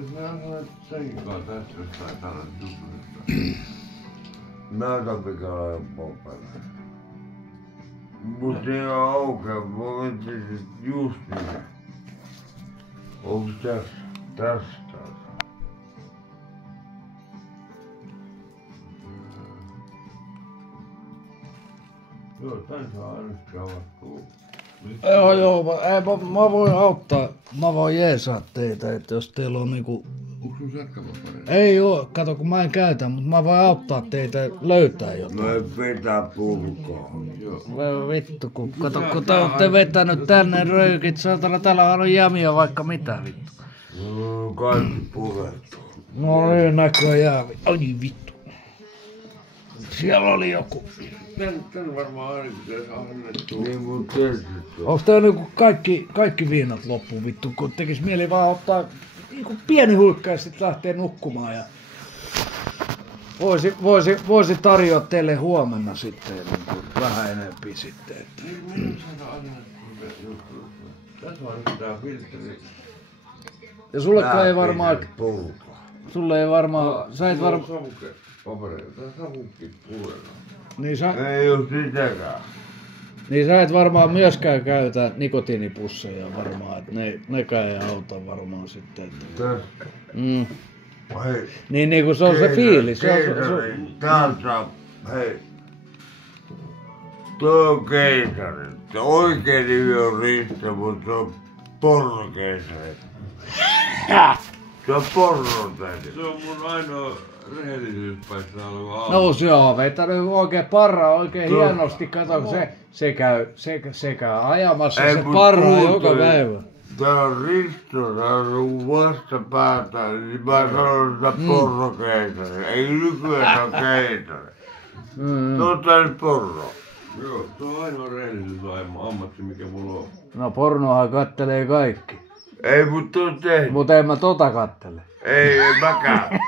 Mä sanoin, että senkin kanssa tästä jostain tällainen juttu. Näytä mikä on paperi. Mut ei oo aukeaa, mä vetin just niin. Onks tästä? Joo, tän saa ainakin avattua. Joo, mä voin auttaa, mä voin jeesaa teitä, että jos teillä on niinku... Onks sun sätkäpaperi? Ei oo, kato kun mä en käytä, mutta mä voin auttaa teitä löytää jotain. Mä en vetää purkaa. Voi vittu, kato kun te ootte vetänyt tänne röykit, saatana täällä on jämiä vaikka mitä vittu. Kaikki purettu. No ei näköjään, ai vittu. Siellä oli joku. Tän varmaan aina pitäis annettua. Niin mun testit on. Onks tää niinku kaikki viinat loppu vittu, kun tekis mieli vaan ottaa niinku pieni huikka ja sit lähtee nukkumaan ja... Voisi tarjoa teille huomenna sitten niinku vähän enempi sitten, että... Tässä on nyt tää filtteri. Ja sullekaan ei varmaan... Purkaa. Sulle ei varmaan... Sä et varmaan... Savukepapereita, tää savukki purena. Ei oo sitäkään. Niin sä et varmaan myöskään käytä nikotiinipusseja varmaan, että nekään ei auta varmaan sitten. Että... Tästä. Hei. Niin kun se on se fiilis. Keisari, täältä, hei. Tuo on keisari. Se oikein nimi on Risto, mutta se on pornokeisari. Se on pornotäti. Se on mun ainoa rehellisyyspaikka oleva auto. No se on vetänyt oikein parraa oikein hienosti. Kato, se käy ajamassa Ei, se mut parraa kuuntele. joka päivä. Tää on Risto, tää on sun vastapäätä, niin mä sanon sitä pornokeisari. Ei nykyään se on keisari. Se on tää porno. Joo, se on ainoa rehellisyysammatti mikä mulla on. No pornohan kattelee kaikki. Ei mut on tehnyt. Mutta en mä tota kattele. Ei mäkään.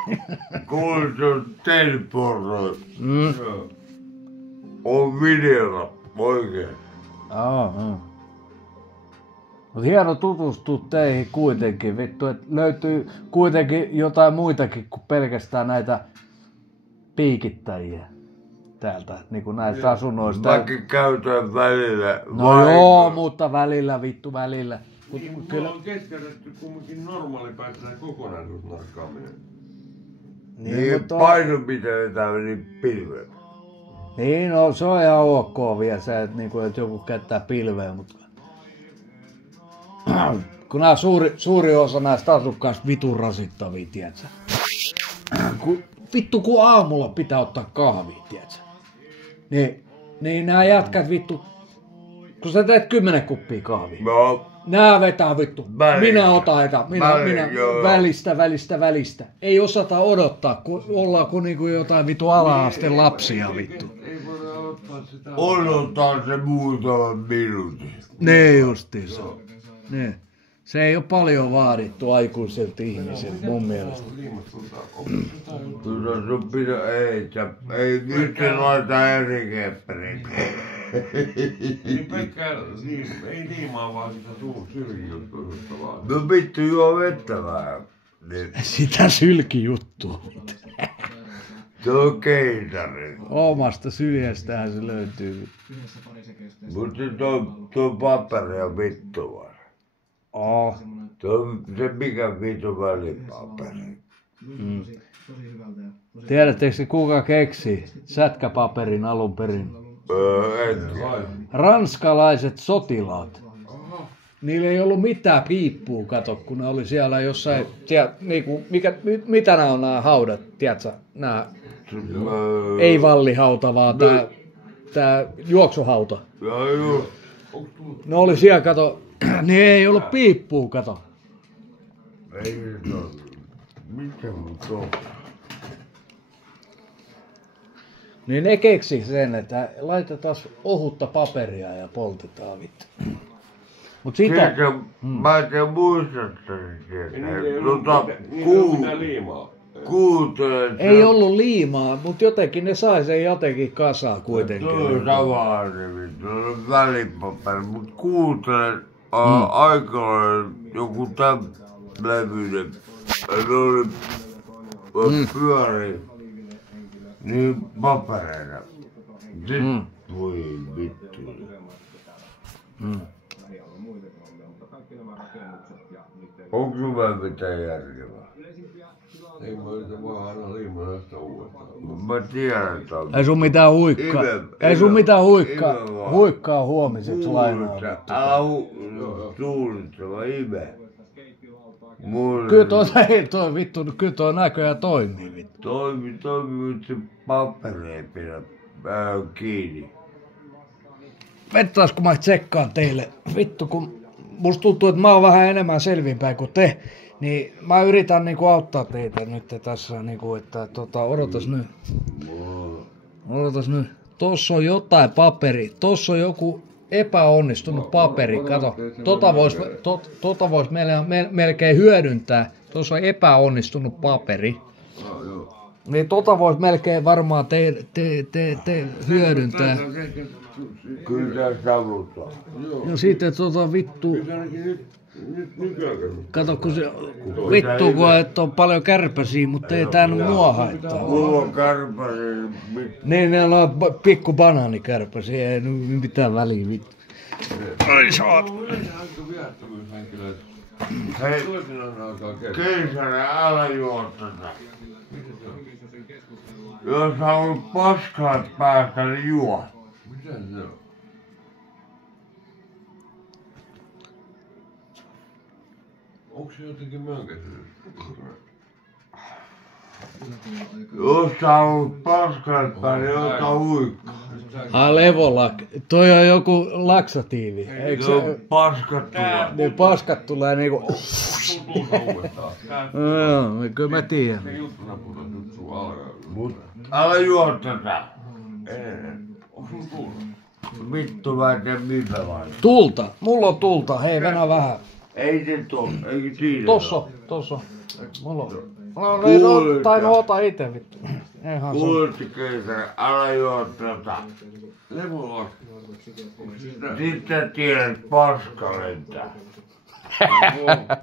Kuulin se on tehnyt porno. Joo. On videolla, oikein. Mut hieno tutustua teihin kuitenkin, vittu, että löytyy kuitenkin jotain muitakin kuin pelkästään näitä piikittäjiä täältä, niinku näistä asunnoista. Mäkin käytän välillä. No joo, mutta välillä. Niin, mutta mulla on keskeytetty kumminkin normaalipäiväinen kokonaisuusnarkkaaminen. Niin mutta... painopiteitä meni pilveen. Niin, no se on ihan ok vielä se, että, niinku, että joku käyttää pilveä, mutta... kun nää suuri osa näistä asukkaista vitun rasittavia, tietsä. Vittu kun aamulla pitää ottaa kahvia, tietsä. Niin nää jätkät vittu, kun sä teet 10 kuppia kahvia. No. Nää vetää vittu. Välistä. Minä otan eka. Minä Joo. välistä. Ei osata odottaa, kun ollaan kuin niinku jotain vittu ala-asteen lapsia vittu. Ei voida aloittaa sitä. Odottaa se muutaman minuutin. Ne justiinsa. Ne. Se ei ole paljon vaadittu aikuisilta ihmisiltä mun mielestä. Kyllä sun pitää, ei nyt se laita eri kepperit. Niin pelkkää, ei liimaa vaan sitä sylkijuttuista vaan. No vittu juo vettä vähän. Niin. Sitä sylkijuttua. Se on keisari. Omasta syljestähän se löytyy. Mutta tuo paperi on vittu vaan. Se mikä vittu välipaperi. Tiedättekö kuka keksi sätkäpaperin alun perin? En. Ranskalaiset sotilaat. Niillä ei ollut mitään piippua, kato, kun ne oli siellä jossain, niinku, mitä nämä on nämä haudat, tiedätkö, nämä, ei vallihauta, vaan tää juoksuhauta. Joo. Ne oli siellä, kato, niin ei ollut piippua, kato. Ei nyt ole. Mitä mut on? Niin ne keksi sen, että laitetaan ohutta paperia ja poltetaan vittu. Mut sitä... Tiedätkö, mä en tiedä muistattaisin sieltä. Mitä liimaa? Kuuntelen. Ei ollut liimaa, mut jotenkin ne sai sen jotenkin kasaan kuitenkin. Tuo on sama nimi, tuo on välipaperi, mut kuuntelen aikoinaan joku tämän levyinen Ne oli pyöri niin papereina. Sitten voi vittu. Onko sulla mitään järkevää? Ei mä yritä vaan aina liimana sitä uudestaan. Mä tiedän, että on. Ei sun mitään huikkaa. Ei sun mitään huikkaa huomiseksi lainaa. Suunnittava ime. Kyllä toi vittu, kyllä toi näköjään toimii vittu. Toimi, mutta se paperi ei pidä kiinni. Vettaas kun mä tsekkaan teille. Vittu kun musta tuntuu, että mä oon vähän enemmän selvinpäin kuin te. Niin mä yritän niinku auttaa teitä nyt tässä niinku, että odotas nyt. Odotas nyt. Tossa on jotain paperi. Tossa on joku epäonnistunut paperi. Kato, tota vois melkein hyödyntää. Tossa on epäonnistunut paperi. Niin tota vois melkein varmaan te hyödyntää. Kyllä tää savuttaa. No sitten vittu. Nyt nykyään. Kato kun se vittu kun et on paljon kärpäsiä, mutta ei tää nyt mua haittaa. Mulla on kärpäsiä. Niin ne on pikku banaanikärpäsiä, ei nyt mitään väliä vittu. Ai saat. Aika viattomuushenkilöt. Hei, Toisinaan alkaa kertoa. keisari, älä juo tätä. Jos haluat paskaa päästä, niin juo. Mitä se on? Onko se jotenkin mönkäisyys? Jos sä haluat paskaa päästä, niin ota huikka. Levolak. Toi on joku laksatiivi. Eikö Joo, se? paskat tulee. Niin paskat tulee niinku. Tuulta uudestaan. Joo, kyllä mä tiedän. Se juttu naputat nyt sun alkaa. Mut älä juo tätä. Onko sun tuulta? Vittu mä en tiedä mitä vai. Tulta. Mulla on tulta. Hei, venä vähän. Ei se tuo, eikä siinä. Tossa. Mulla on. No niin, tai ota ite vittu. Eihän se. Kuulette keisari, älä juo tätä. Levolak. Sitten tiedät paska lentää. Joo.